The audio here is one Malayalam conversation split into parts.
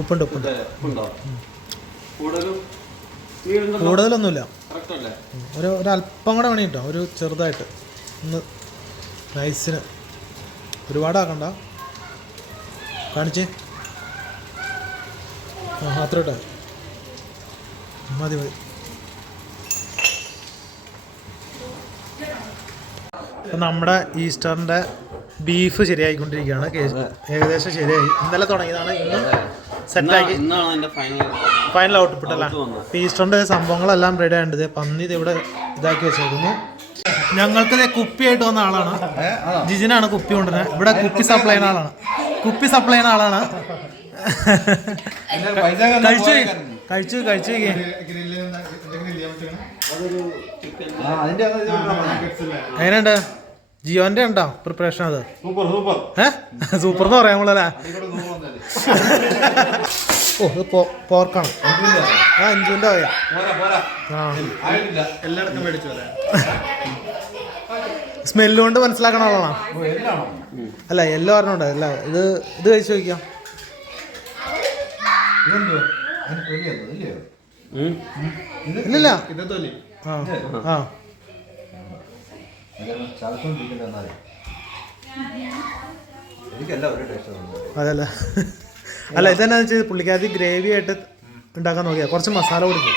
ഉപ്പുണ്ട് കൂടുതലൊന്നുമില്ല. ഒരല്പം കൂടെ വേണി കേട്ടോ, ഒരു ചെറുതായിട്ട് ഒന്ന് നൈസിന്. ഒരുപാടാക്കണ്ട, കാണിച്ചേ. അത്ര ഇട്ടോ, മതി. അപ്പം നമ്മുടെ ഈസ്റ്ററിൻ്റെ ബീഫ് ശരിയായിക്കൊണ്ടിരിക്കുകയാണ്. ഏകദേശം ശരിയായി. ഇന്നലെ തുടങ്ങിയതാണ്, ഇന്ന് സെറ്റാക്കി. ഫൈനൽ ഔട്ട്പുട്ട് അല്ല. ഈസ്റ്ററിൻ്റെ സംഭവങ്ങളെല്ലാം റെഡി ആയിട്ടുണ്ട്. പന്നി ഇവിടെ ഇതാക്കി വെച്ചേക്കുന്നു. ഞങ്ങൾക്ക് കുപ്പിയായിട്ട് വന്ന ആളാണ് ജിജിനാണ് കുപ്പി കൊണ്ടുവരുന്നത്. ഇവിടെ കുപ്പി സപ്ലൈ ചെയ്യുന്ന ആളാണ്. കഴിച്ചു എങ്ങനെയുണ്ട്? ജിയോന്റെ ഉണ്ടോ പ്രിപ്പറേഷൻ? അത് സൂപ്പർ എന്ന് പറയാൻ കൊള്ളല്ലേ? ഓ, ഇത് പോർക്കാണ്. അഞ്ചുവിൻ്റെ പറയാ. സ്മെല്ല് കൊണ്ട് മനസ്സിലാക്കണ ആളാണോ? അല്ല, എല്ലാം പറഞ്ഞോണ്ട്. അല്ല, ഇത് കഴിച്ചു നോക്കിയാ. ഇല്ലില്ല. അതല്ല, അല്ല, ഇതെന്നാ വെച്ചാൽ പുള്ളിക്കാരി ഗ്രേവി ആയിട്ട് ഉണ്ടാക്കാൻ നോക്കിയാ. കുറച്ച് മസാല കൊടുക്കും.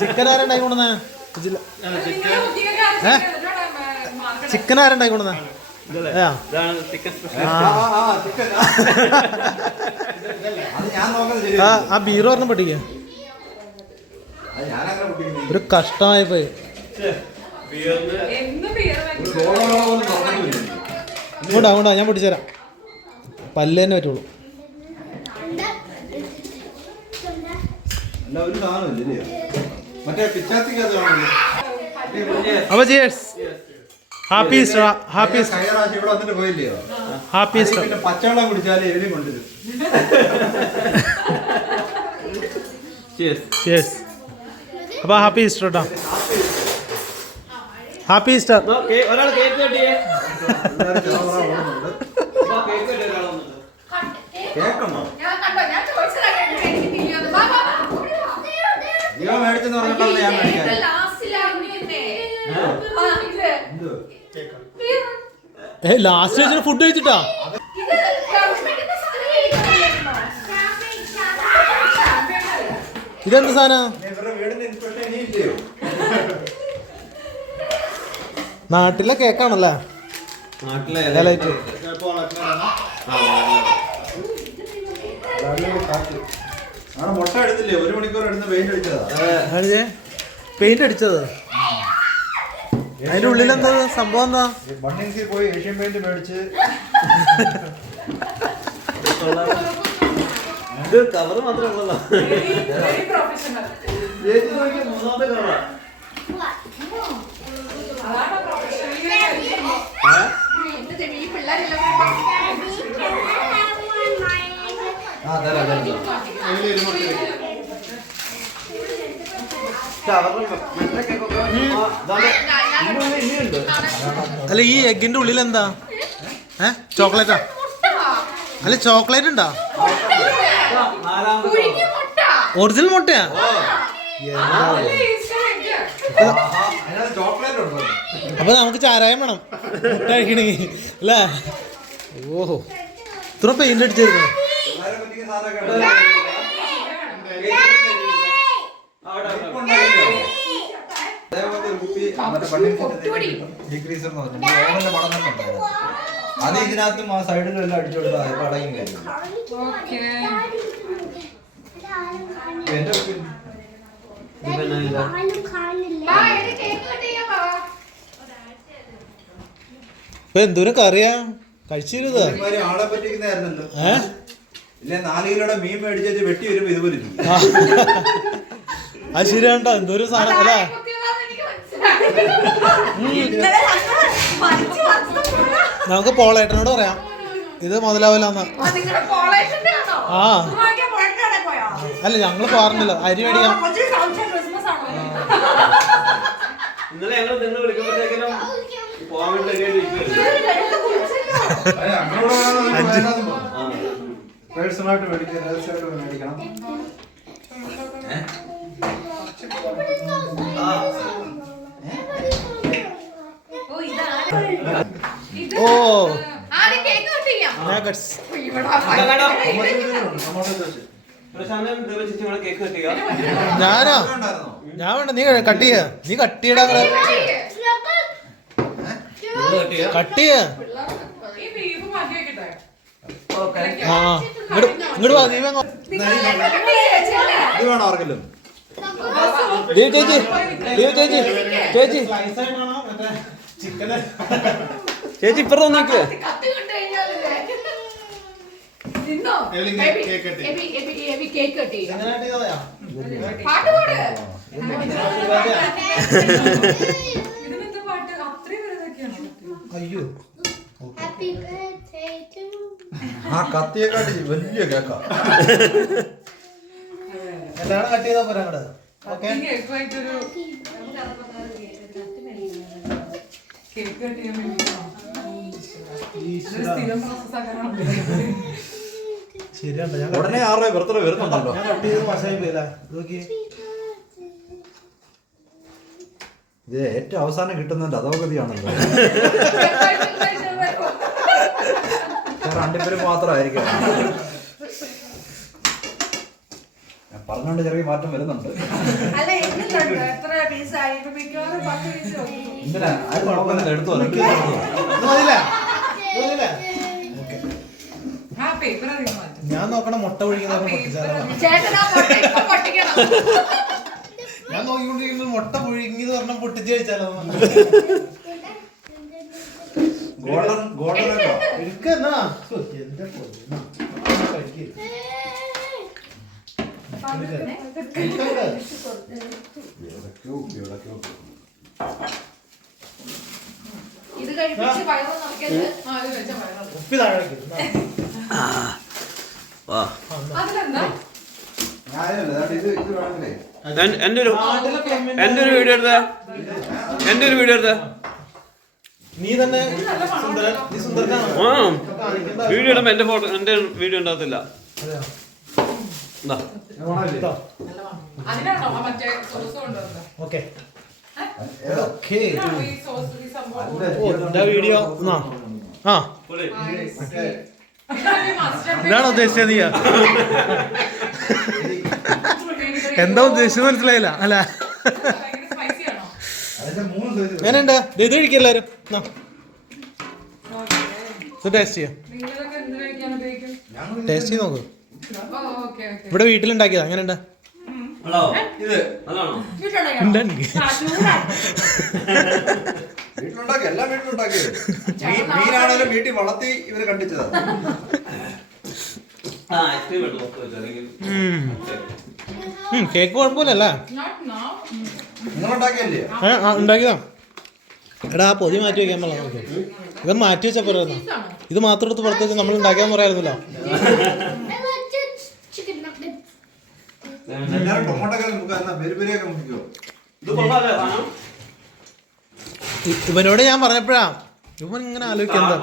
ചിക്കൻ ആരുണ്ടായി കൊണ്ടുവന്നേ? ചിക്കൻ ആരുണ്ടായി കൊണ്ടുവന്നേ? ആ ബീർ പറഞ്ഞ പൊട്ടിക്ക. ഒരു കഷ്ടമായി പോയി. ഇങ്ങോട്ടാ, ഞാൻ പൊട്ടിച്ചേരാം. പല്ല് തന്നെ പറ്റുള്ളൂ. അപ്പൊ cheers. Happy Easter. Happy Easter. Happy Easter. പച്ചവെള്ളം കുടിച്ചാലേ എഴുതി കൊണ്ടുവരും. അപ്പൊ ഹാപ്പി ഈസ്റ്റർ കേട്ടോ. Happy Easter. മേടിച്ചെന്ന് പറഞ്ഞിട്ടാണ് ഞാൻ മേടിക്കാൻ. ലാസ്റ്റ് വെച്ചിട്ട് ഫുഡ് കഴിച്ചിട്ടാ. ഇതെന്ത് സാധനം? നാട്ടിലെ കേക്കാണല്ലേ? മുട്ട എടുത്തില്ലേ? 1 മണിക്കൂർ എടുത്ത് പെയിന്റ് അടിച്ചത്. അതിന്റെ ഉള്ളിൽ എന്താ സംഭവം? എന്താ? ബണ്ണിങ്സിൽ പോയി ഏഷ്യൻ പെയിന്റ് മേടിച്ച് കവർ മാത്രമേ. അല്ല, ഈ എഗിന്റെ ഉള്ളിൽ എന്താ? ചോക്ലേറ്റാ? അല്ല, ചോക്ലേറ്റ് ഉണ്ടോ? ഒറിജിനൽ മുട്ടയാ? അപ്പൊ നമുക്ക് ചാരായം വേണം മുട്ട കഴിക്കണമെങ്കിൽ അല്ലേ? ഓഹോ, ഇത്ര പെയിന്റ് അടിച്ചിരുന്നു. അത് ഇതിനകത്തും ആ സൈഡിലും എല്ലാം അടിച്ചു കൊടുത്താൽ അടയും കാര്യം. ഇപ്പൊ എന്തോരം കറിയാ കഴിച്ചിരുന്നത്? ആളെ പറ്റിക്കുന്നതായിരുന്നല്ലോ. ഇല്ല, 4 കിലോയുടെ മീൻ മേടിച്ചു വെട്ടി വരുമ്പോ ഇതുപോലെ അത് ശരിയാണ്ടോ? എന്തോരം സാധനം അല്ലേ? നമുക്ക് പോളേട്ടനോട് പറയാം ഇത് മുതലാവില്ലെന്ന്. ആ, അല്ല, ഞങ്ങള് പോകാറുണ്ടല്ലോ. അരി മേടിക്കാം. ഇന്നലെ ഞങ്ങൾ നിങ്ങൾ വിളിക്കുമ്പോഴത്തേക്കിനും പോകാൻ വേണ്ടി പേഴ്സണലായിട്ട് മേടിക്കണം, രഹസ്യമായിട്ട് മേടിക്കണം. ഓ ഞാനോ ഞാൻ വേണ്ട, നീ കട്ട് ചെയ്യ, നീ കട്ട് ചെയ്യടാ, കട്ട് ചെയ്യ. ആ ഇങ്ങോട്ട് വാ, നീ ഇത് വേണോ ആർക്കെങ്കിലും? ചേച്ചി ചേച്ചി ചേച്ചി ഇപ്പുറത്ത് നോക്കിയേ. അയ്യോ ആ കത്തിയെക്കാട്ടി വലിയ കേക്കാ. എന്താണ് കട്ട് ചെയ്താ പോരാ അങ്ങോട്ട്. ഓക്കെ ശരിയാണ്. ഞാൻ ഉടനെ 6 ബർത്ത്ഡേ വരുന്നുണ്ടല്ലോ. ഞാൻ കട്ട് ചെയ്ത് മസായി പോയതാ. നോക്കി ഇത് ഏറ്റവും അവസാനം കിട്ടുന്നതിന്റെ അധോഗതിയാണല്ലോ. രണ്ടുപേരും മാത്രമായിരിക്കും. ഞാൻ പറഞ്ഞോണ്ട് ചെറിയ മാറ്റം വരുന്നുണ്ട്. എന്തിനാ അത് കുഴപ്പമില്ല, എടുത്തു ഞാൻ നോക്കണ മുട്ട ഒഴിക്കുന്ന ഞാൻ നോക്കിക്കൊണ്ടിരിക്കുന്നത് മുട്ട പുഴുങ്ങിയത് പറഞ്ഞ പൊട്ടിച്ച് കഴിച്ചാലോ. ഗോൾഡൻ ഗോൾഡൻ എടുക്കെന്നാ ഉപ്പി താഴെ എന്റെ ഒരു വീഡിയോ എടുത്ത നീ തന്നെ സുന്ദരൻ, നീ സുന്ദരനാണ്. വീഡിയോ ഇടുമ്പോ എന്റെ ഫോട്ടോ എന്റെ വീഡിയോ ഉണ്ടാകത്തില്ല. വീഡിയോ ആ ഇതാണോ ഉദ്ദേശിച്ചത്? നീ എന്താ ഉദ്ദേശിച്ചത് മനസ്സിലായില്ല അല്ല. ഞാനുണ്ട് ഇത് കഴിക്കെല്ലാരും ടേസ്റ്റ് ചെയ്യാം. ടേസ്റ്റ് ചെയ്ത് നോക്ക്. ഇവിടെ വീട്ടിലുണ്ടാക്കിയതാ. അങ്ങനെയുണ്ട് വീട്ടിലുണ്ടാക്കി, എല്ലാം വീട്ടിലുണ്ടാക്കിയത്. മീനാണേലും വീട്ടിൽ വളർത്തി ഇവര് കണ്ടിച്ചതാ. കേക്ക് കുഴപ്പമില്ലല്ലേ? നിങ്ങളുണ്ടാക്കിയല്ലേ? ഉണ്ടാക്കിയതാ. എടാ ആ പൊതി മാറ്റി വെക്കാൻ പാടില്ല. നോക്കി ഇത് മാറ്റി വെച്ചാ പോരാ. ഇത് മാത്രം എടുത്ത് പുറത്ത് വെച്ച് നമ്മൾ ഉണ്ടാക്കിയാന്ന് പറയായിരുന്നല്ലോ. ഇവനോട് ഞാൻ പറഞ്ഞപ്പോഴാ ഇവൻ ഇങ്ങനെ ആലോചിക്കുന്നത്.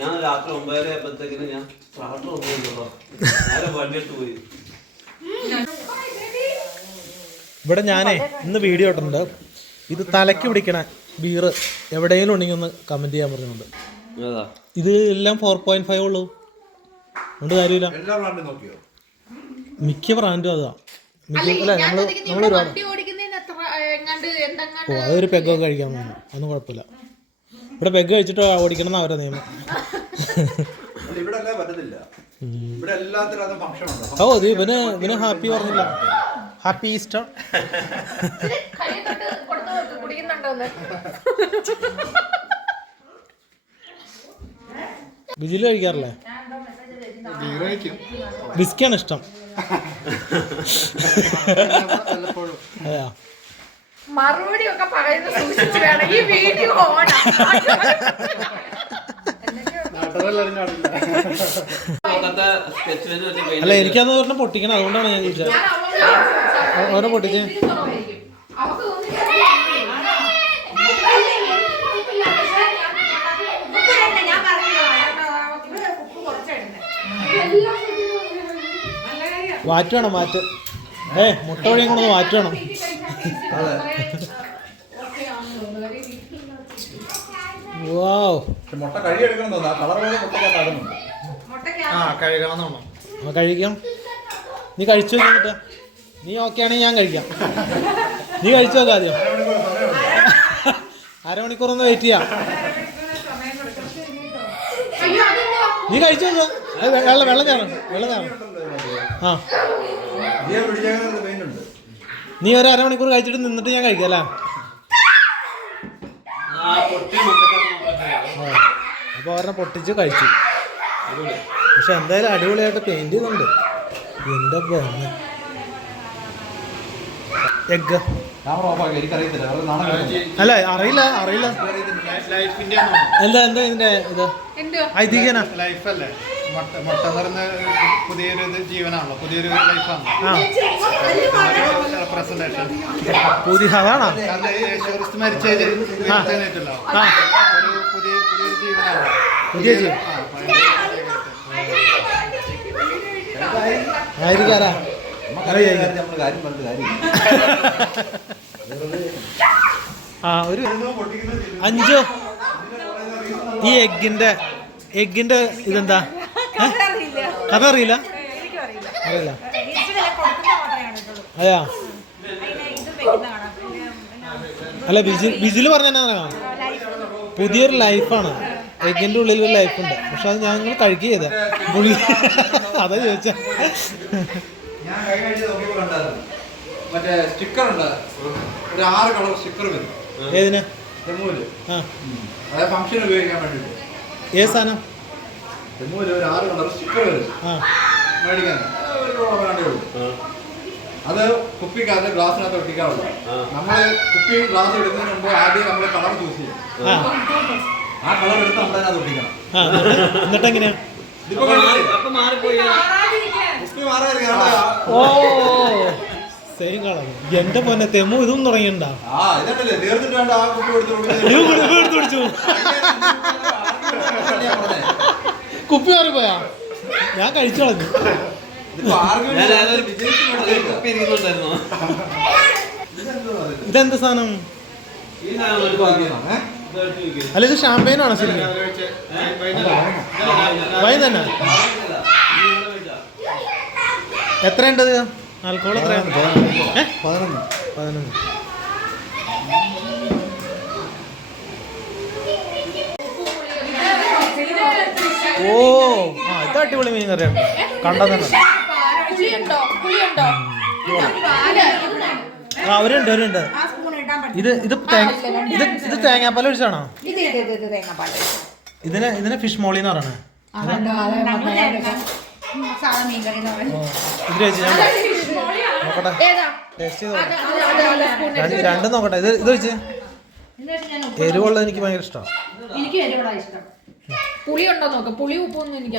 ഞാൻ രാത്രി 9:30 ആയപ്പോഴത്തേക്കിന് ഞാൻ പോയി. ഇവിടെ ഞാനേ ഇന്ന് വീഡിയോ ഇട്ടിട്ടുണ്ട്. ഇത് തലയ്ക്ക് പിടിക്കണ ബീർ എവിടെയെങ്കിലും ഉണ്ടെങ്കിൽ ഒന്ന് കമന്റ് ചെയ്യാൻ പറഞ്ഞുണ്ട്. ഇത് എല്ലാം 4.5 ഉള്ളൂ, അതുകൊണ്ട് കാര്യമില്ല. മിക്ക ബ്രാൻഡും അതാ. അല്ല നമ്മൾ ഒരുപാട് ഓ അതൊരു പെഗ്ഗൊക്കെ കഴിക്കാൻ തോന്നുന്നു. അതൊന്നും കുഴപ്പമില്ല. ഇവിടെ പെഗ് കഴിച്ചിട്ട് ഓടിക്കണം എന്ന് അവരുടെ നിയമം. ഓ ഇത് ഇവന് ഹാപ്പി പറഞ്ഞില്ല. Happy Easter. ബിജില് കഴിക്കാറില്ലേ? വിസ്കിയാണ് ഇഷ്ടം. അതെയാ മറുപടി ഒക്കെ പറയുന്നത് സൂക്ഷിച്ചു വേണം. ഈ വീഡിയോ ഓണാ. അല്ല എനിക്കത് ഒരെണ്ണം പൊട്ടിക്കണം, അതുകൊണ്ടാണ് ഞാൻ ചോദിച്ചത്. ഒരെണ്ണം പൊട്ടിച്ചേ. വാറ്റ് വേണം, വാറ്റ്. മുട്ട വഴിയും കൊണ്ടൊന്ന് വാറ്റ് വേണം. വാവ്, മുട്ട കഴുകിയെടുക്കണം തോന്നുന്നു. ആ കളർ പോലെ മുട്ടയ്ക്കകത്താകുന്നുണ്ട്. കഴുകണം തോന്നും. കഴിക്കാം. നീ കഴിച്ചു നോക്കിട്ട്. നീ ഓക്കെ ആണെങ്കിൽ ഞാൻ കഴിക്കാം. നീ കഴിച്ചു നോക്കാം ആദ്യം. അരമണിക്കൂറൊന്ന് വെയിറ്റ് ചെയ്യാം. നീ കഴിച്ചു നോക്കുക. വെള്ളം ചേർന്ന്. ആ, നീ ഒരു അരമണിക്കൂർ കഴിച്ചിട്ട് നിന്നിട്ട് ഞാൻ കഴിക്കാം അല്ലേ? അപ്പോൾ ഒരെണ്ണം പൊട്ടിച്ച് കഴിച്ചു. പക്ഷെ എന്തായാലും അടിപൊളിയായിട്ട് പെയിന്റ് ചെയ്യുന്നുണ്ട്. എൻ്റെ പൊന്ന്. എഗ് അല്ല, അറിയില്ല. എന്താ ഇതിന്റെ ഇത് ഐതിഹ്യനാ? ലൈഫല്ലേ മുട്ട പറഞ്ഞ പുതിയൊരു ജീവനാണല്ലോ, പുതിയൊരു ലൈഫാണ് റെപ്രസെന്റേഷൻ. അതാണോ? യേശുക്രിസ്തു മരിച്ചതിൽ ഒരു പുതിയൊരു ജീവനാണല്ലോ. പുതിയ ജീവൻ ആയിരിക്കാരാ? ആ, ഒരു 5 ഈ എഗ്ഗിന്റെ ഇതെന്താ? കഥ അറിയില്ല. അതെയാ? അല്ല, വിജില് പറഞ്ഞാ പുതിയൊരു ലൈഫാണ്. എഗ്ഗിന്റെ ഉള്ളിൽ ഒരു ലൈഫുണ്ട്. പക്ഷെ അത് ഞങ്ങൾ കഴിക്കുക ചെയ്ത പുളി. അതാ ചോദിച്ചാ. ഞാൻ കഴിഞ്ഞ ആഴ്ച നോക്കിയപ്പോൾ കണ്ടായിരുന്നു മറ്റേ സ്റ്റിക്കർ ഉണ്ട്. ഒരു 6 കളർ സ്റ്റിക്കർ വരും. ഏതിന്? ജമ്മുവില്. അതായത് ഫംഗ്ഷൻ ഉപയോഗിക്കാൻ വേണ്ടിട്ട്. ഏത് സാധനം? ജമ്മുവില് ഒരു 6 കളർ സ്റ്റിക്കർ വരും മേടിക്കാൻ. അത് കുപ്പിക്കകത്ത് ഗ്ലാസിനകത്ത് ഒട്ടിക്കാറുണ്ട്. നമ്മള് കുപ്പി ഗ്ലാസ് എടുക്കുന്നതിന് മുമ്പ് ആദ്യം നമ്മള് കളർ ചൂസ് ചെയ്യും. ആ കളർ എടുത്ത് നമ്മളതിനകത്ത് ഒട്ടിക്കണം. എന്നിട്ട് എങ്ങനെയാ? ഓ, സെയിം കളർ. എന്റെ പൊന്നെ തെമ്മു ഇതും തുടങ്ങിയിട്ടുണ്ടാ? കുപ്പി മാറിപ്പോയാ? ഞാൻ കഴിച്ചു കളഞ്ഞു. ഇതെന്ത് സാധനം? അല്ല, ഇത് ഷാമ്പയിനാണോ ശരിക്കും? വൈൻ തന്നെ. എത്രയുണ്ട് ആൽക്കോൾ? എത്രയാണ്? 11. ഓ, ആ, ഇത് അടിപൊളി മീൻ കറിയാണ്. കണ്ടാ തന്നെ. ആ, അവരുണ്ട്. ഇത് തേങ്ങാപ്പാൽ ഒഴിച്ചാണോ? ഇതിനെ ഫിഷ് മോളി എന്ന് പറയണേ. ഇത് വെച്ച് ഞാൻ നോക്കട്ടെ, ടേസ്റ്റ് ചെയ്ത് നോക്കട്ടെ. രണ്ടും നോക്കട്ടെ. ഇത് വെച്ച് എരിവുള്ളത് എനിക്ക് ഭയങ്കര ഇഷ്ടമാണ്. പുളി ഉണ്ടോ നോക്കാം. പുളി ഉപ്പൊന്നും എനിക്ക്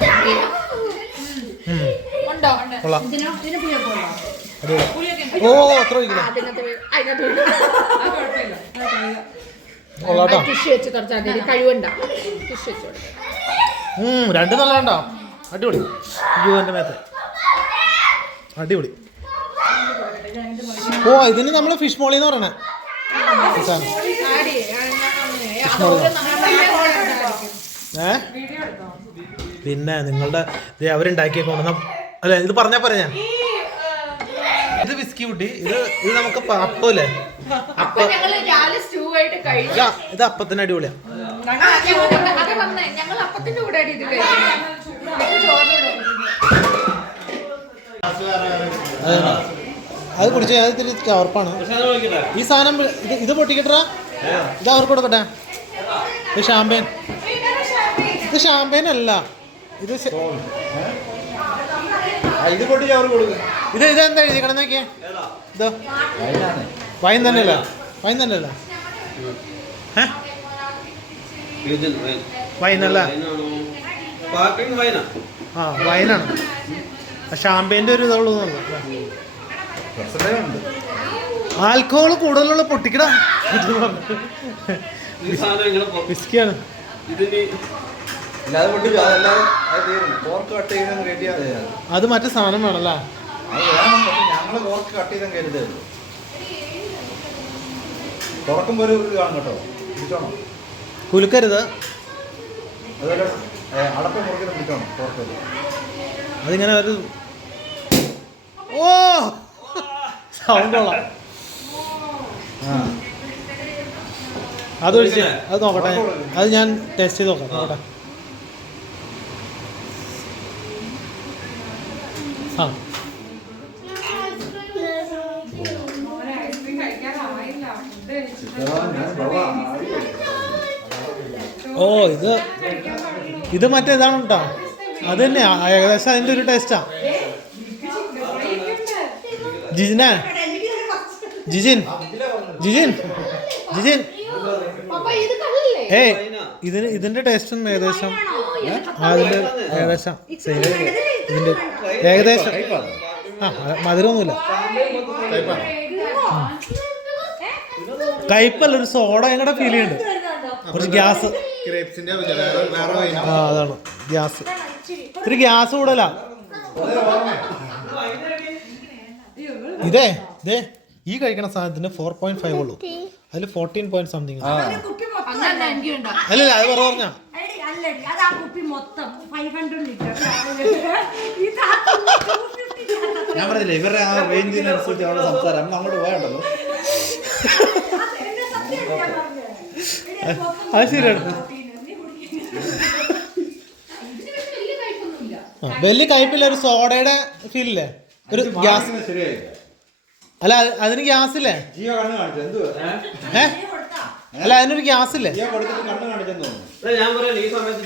ഓ, അത്ര ഒഴിക്കില്ല. ടിഷ്യൂ വെച്ച് കുറച്ചാൽ കഴിവുണ്ട. ടിഷ്യൂ വെച്ച് രണ്ട് നല്ല ഉണ്ടോ? അടിപൊളി. അയ്യോ, എൻ്റെ മേത്ത് അടിപൊളി. ഓ, ഇതിന് നമ്മൾ ഫിഷ് മോളി എന്ന് പറയണേ. പിന്നെ നിങ്ങളുടെ അവരുണ്ടാക്കിയ കൊണ്ടുവന്ന അല്ല, ഇത് പറഞ്ഞാ പറയാ ഞാൻ. ഇത് വിസ്കി കുട്ടി. ഇത് നമുക്ക് അപ്പല്ലേ? ഇത് അപ്പത്തിന് അടിപൊളിയാ. അത് കുടിച്ച ഇത്തിരി ഉറപ്പാണ്. ഈ സാധനം ഇത് പൊട്ടിക്കട്ടാ. ഇത് അവർക്ക് കൊടുക്കട്ടെ. ഇത് ഷാമ്പയിൻ. ഇത് ഷാമ്പയിൻ അല്ല, ഇത് ഇതെന്താ എഴുതി കിടന്നോക്കിയേ? ഇത് വൈൻ തന്നെയല്ല? വൈനല്ല. ആ, വൈനാണ്. ഷാമ്പയിൻ്റെ ഒരു ഇതുള്ളൂ. ആൽക്കഹോൾ കൂടുതലുള്ള പൊട്ടിക്കടാ. വിസ്കിയാണ്. ഇല്ല അത് പൊട്ടിച്ചു അതല്ലാതെ അത് തീർന്നു പോർക്ക് കട്ട് ചെയ്ത് കയറ്റിയാൽ അത് മറ്റേ സാധനം വേണമല്ലേ? അത് വേണം. പക്ഷെ ഞങ്ങൾ പോർക്ക് കട്ട് ചെയ്താൽ കരുതേ ഉള്ളൂ. തുറക്കുമ്പോൾ ഒരു ഇത് കാണും കേട്ടോ. പിടിച്ചോണോ? കുലുക്കരുത്. അതുപോലെ അടപ്പ് മുറിക്കുന്ന പിടിച്ചോണം പോർക്ക്. അതിങ്ങനെ ഒരു ഓ സൗണ്ട് കൊള്ളാം. അതൊഴിച്ച് അത് നോക്കട്ടെ, അത് ഞാൻ ടെസ്റ്റ് ചെയ്ത് നോക്കാം. നോക്കട്ടെ. ആ ഓ ഇത് മറ്റേ ഇതാണ് കേട്ടോ. അത് തന്നെയാ ഏകദേശം അതിൻ്റെ ഒരു ടേസ്റ്റാ. ജിജിൻ ഏയ് ഇതിന്റെ ടേസ്റ്റും ഏകദേശം അതിന്റെ ഏകദേശം ഇതിന്റെ ഏകദേശം മധുരമൊന്നുമില്ല. കയ്പല്ല, ഒരു സോഡ ഞങ്ങളുടെ ഫീൽ ചെയ്യുന്നുണ്ട്. കുറച്ച് ഗ്യാസ് അതാണ് ഗ്യാസ്. ഇത്തിരി ഗ്യാസ് കൂടുതലാ. ഇതേ ഈ കഴിക്കണ സാധനത്തിന് 4.5 ഉള്ളൂ. അതിൽ 14 പോയിന്റ് സംതിങ്. അല്ലല്ല അത് കുറവ് പറഞ്ഞാ. ഞാൻ പറഞ്ഞില്ലേ ഇവരുടെ ആ റേഞ്ചിനനുസരിച്ച് അവിടെ സംസാരം അങ്ങോട്ട് പോയണ്ടല്ലോ. അത് ശരിയാണ്. വലിയ കയ്പില്ല, ഒരു സോഡയുടെ ഫീലില്ലേ, ഒരു ഗ്യാസ്. അല്ല അതിന് ഗ്യാസ് ഇല്ലേ? ജിയോ കണ്ണ് കാണിച്ചു എന്തുവാ? അല്ല അതിനൊരു ഗ്യാസ് ഇല്ലേ? ജിയോ കൊടുത്തിട്ട് കണ്ണ് കാണിച്ചെന്ന് തോന്നുന്നു. ഞാൻ പറയാം ഈ സമയത്ത്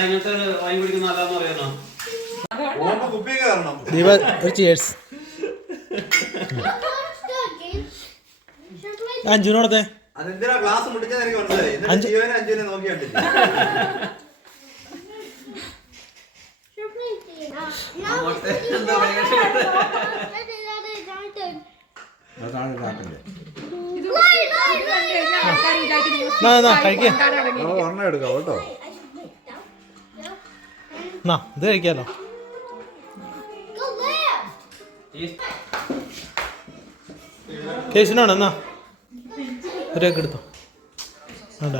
അങ്ങനത്തെ വാങ്ങി പിടിക്കുന്ന നല്ലതെന്ന് പറയാനോ. കുപ്പിയൊക്കെ തരണം. ഒരു ചിയേഴ്സ്. അഞ്ജുനോടത്തെ അതെന്തിനാ ഗ്ലാസ് മുടിച്ചത് എനിക്ക് മനസ്സിലായി. ജിയോനെ നോക്കിയാട്ടില്ല. കഴിക്കാം എടുക്കാം കേട്ടോ. ഇത് കഴിക്കാലോ. കേസിനാണ് എന്നാ ഒരു എഗ് എടുത്തോ. വേണ്ട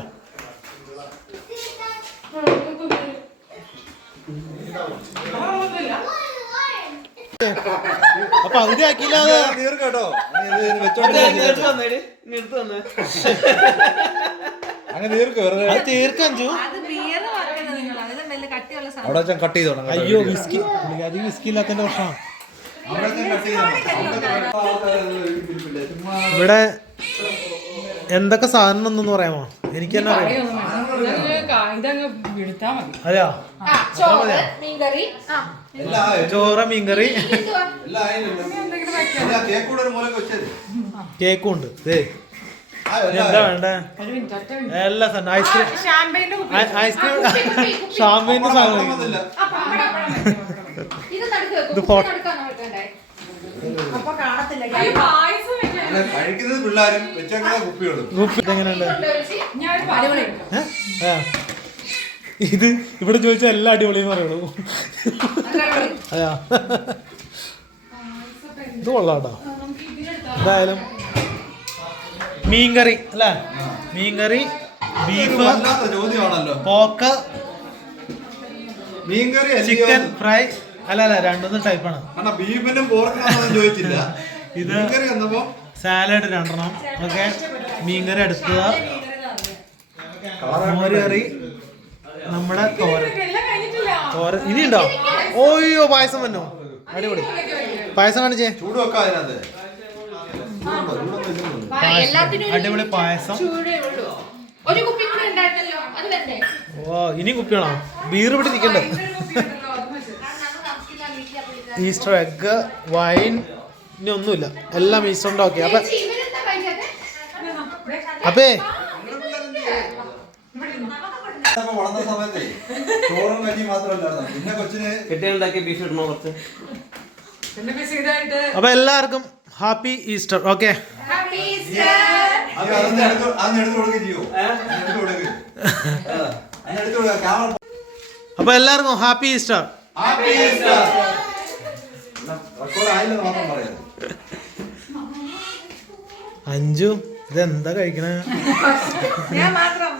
അപ്പൊ പകുതി ആക്കിയില്ല. കേട്ടോ അങ്ങനെ തീർക്കഞ്ചു. അവിടെ കട്ട് ചെയ്തോണം. അയ്യോ വിസ്കി, അത് വിസ്കി ഇല്ലാത്തതിന്റെ പ്രശ്നമാണ്. ഇവിടെ എന്തൊക്കെ സാധനം ഒന്നും പറയാമോ? എനിക്ക് തന്നെ അറിയാം. അതെയോ? ചോറ്, മീൻകറി, കേക്കും ഉണ്ട്. എന്താ വേണ്ടേ? എല്ലാ സാധനം. ഐസ്ക്രീം ഷാമ്പയിന്റെ സാധനം. ഇത് കഴിക്കുന്നത് പിള്ളേരും വെച്ചേക്കുന്ന കുപ്പികളും. എങ്ങനെയുണ്ട്? ഇത് ഇവിടെ ചോദിച്ചാൽ എല്ലാം അടിപൊളിയെന്ന് പറയുള്ളൂ. അതെയാ, ഇത് കൊള്ളാട്ടോ. എന്തായാലും മീൻകറി അല്ലേ? മീൻകറി, ബീഫ്, പോർക്ക്, മീൻകറി, ചിക്കൻ ഫ്രൈ. അല്ല രണ്ടൊന്നും ടൈപ്പാണ്. ബീഫിനും പോർക്കും ചോദിച്ചില്ല. ഇത് സാലഡ് 2 ഓക്കെ. മീൻകറി അടുത്തത്, മോര് കറി, നമ്മുടെ തോരൻ. ഇനിയുണ്ടോ? ഓയ്യോ പായസം വന്നോ? അടിപൊളി പായസം കാണിച്ചേ. ചൂട് വെക്കാം. അടിപൊളി പായസം. ഓ ഇനിയും കുപ്പിയാണോ? ബീർ ഇവിടെ നിൽക്കണ്ടേ? ഈസ്റ്റർ എഗ്, വൈൻ, ഇനി ഒന്നുമില്ല, എല്ലാം ഈസ്റ്ററിന്റെ ഓക്കെ. അപ്പേ വളർന്ന സമയത്ത് ചോറും കഞ്ഞി മാത്രമല്ലായിരുന്നു. പിന്നെ കൊച്ചിന് കെട്ടിയുണ്ടാക്കിയ ബീഫ് ഇടണോ കുറച്ച്? അപ്പൊ എല്ലാവർക്കും ഹാപ്പി ഈസ്റ്റർ. ഓക്കെ, എടുത്തു കൊടുക്കുകയും ചെയ്യോ? എടുത്തു കൊടുക്കുക. അപ്പൊ എല്ലാവർക്കും ഹാപ്പി ഈസ്റ്റർ. റെക്കോർഡ് ആയില്ലെന്ന് മാത്രം പറയാം. അഞ്ചു ഇതെന്താ കഴിക്കണേ? ഞാൻ മാത്രം